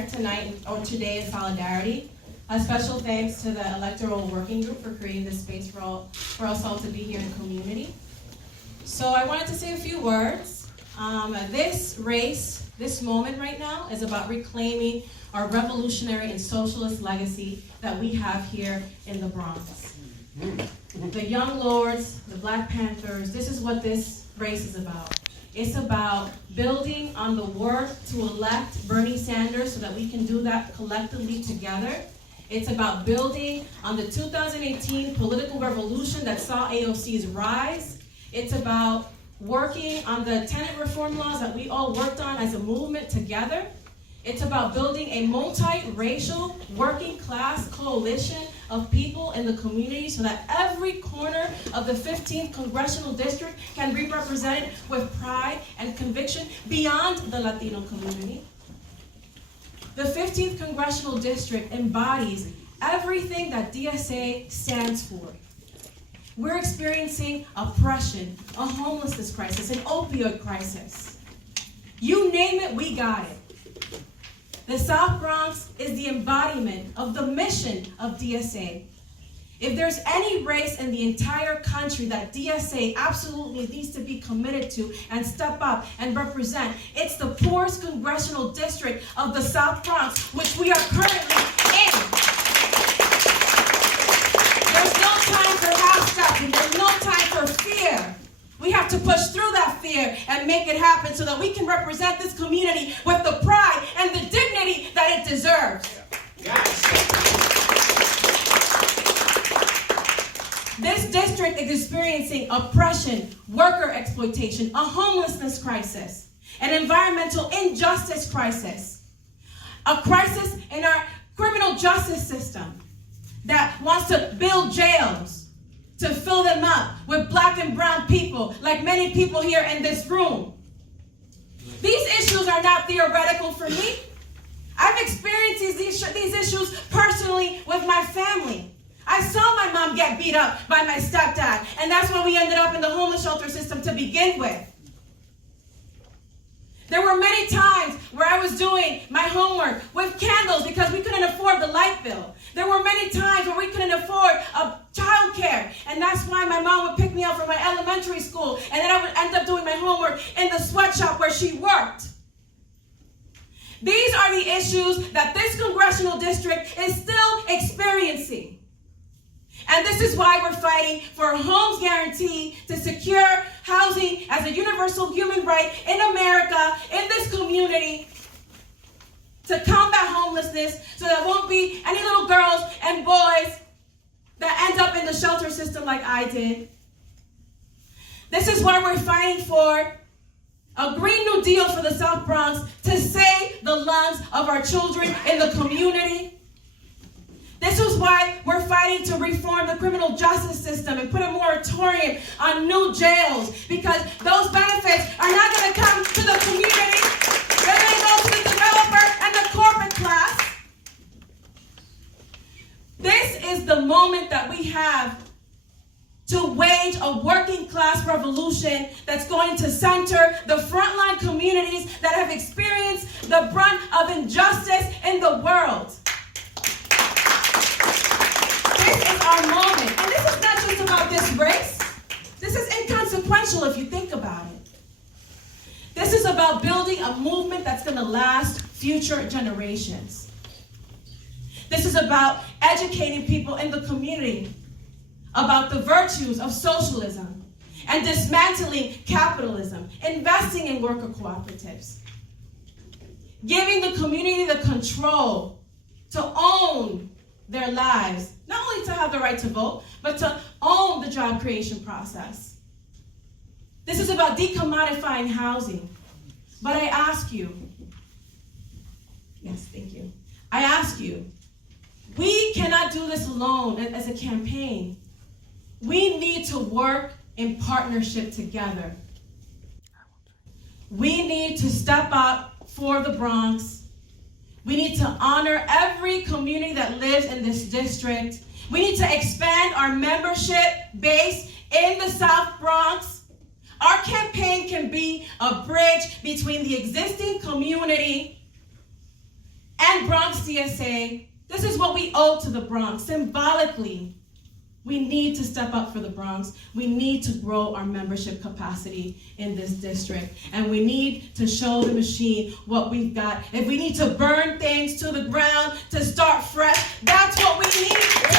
here tonight or today in solidarity. A special thanks to the electoral working group for creating this space for us all to be here in community. So I wanted to say a few words. This race, this moment right now is about reclaiming our revolutionary and socialist legacy that we have here in the Bronx. The Young Lords, the Black Panthers, this is what this race is about. It's about building on the work to elect Bernie Sanders so that we can do that collectively together. It's about building on the 2018 political revolution that saw AOC's rise. It's about working on the tenant reform laws that we all worked on as a movement together. It's about building a multi-racial working class coalition of people in the community so that every corner of the 15th congressional district can be represented with pride and conviction beyond the Latino community. The 15th congressional district embodies everything that DSA stands for. We're experiencing oppression, a homelessness crisis, an opioid crisis. You name it, we got it. The South Bronx is the embodiment of the mission of DSA. If there's any race in the entire country that DSA absolutely needs to be committed to and step up and represent, it's the poorest congressional district of the South Bronx, which we are currently in. There's no time for half-stepping. There's no time for fear. We have to push through that fear and make it happen so that we can represent this community with the pride and the dignity that it deserves. Yes. This district is experiencing oppression, worker exploitation, a homelessness crisis, an environmental injustice crisis, a crisis in our criminal justice system that wants to build jails to fill them up with Black and brown people, like many people here in this room. These issues are not theoretical for me. I've experienced these issues personally with my family. I saw my mom get beat up by my stepdad, and that's when we ended up in the homeless shelter system to begin with. There were many times where I was doing my homework with candles because we couldn't afford the light bill. There were many times where we couldn't afford childcare, and that's why my mom would pick me up from my elementary school, and then I would end up doing my homework in the sweatshop where she worked. These are the issues that this congressional district is still experiencing. And this is why we're fighting for a homes guarantee to secure housing as a universal human right in America, in this community, to combat homelessness so there won't be any little girls and boys that end up in the shelter system like I did. This is why we're fighting for a Green New Deal for the South Bronx to save the lungs of our children in the community. This is why we're fighting to reform the criminal justice system and put a moratorium on new jails, because those benefits are not going to come to the community. They're going to go to the developer and the corporate class. This is the moment that we have to wage a working class revolution that's going to center the frontline communities that have experienced the brunt of injustice in the world. This is our moment. And this is not just about this race. This is inconsequential if you think about it. This is about building a movement that's going to last future generations. This is about educating people in the community about the virtues of socialism and dismantling capitalism, investing in worker cooperatives, giving the community the control to own their lives, not only to have the right to vote, but to own the job creation process. This is about decommodifying housing. But I ask you, yes, thank you. I ask you, we cannot do this alone as a campaign. We need to work in partnership together. We need to step up for the Bronx. We need to honor every community that lives in this district. We need to expand our membership base in the South Bronx. Our campaign can be a bridge between the existing community and Bronx DSA, this is what we owe to the Bronx. Symbolically, we need to step up for the Bronx. We need to grow our membership capacity in this district. And we need to show the machine what we've got. If we need to burn things to the ground to start fresh, that's what we need to do.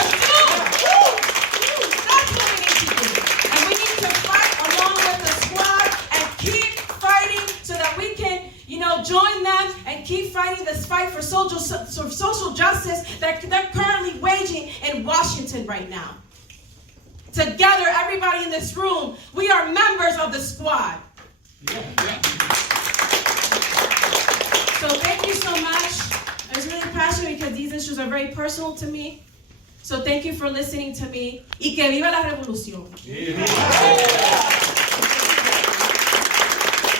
That's what we need to do. And we need to fight along with the squad and keep fighting so that we can, join them and keep fighting this fight for social justice that they're currently waging in Washington right now. Together, everybody in this room, we are members of the squad. So thank you so much. I was really passionate because these issues are very personal to me. So thank you for listening to me. Y que viva la revolución.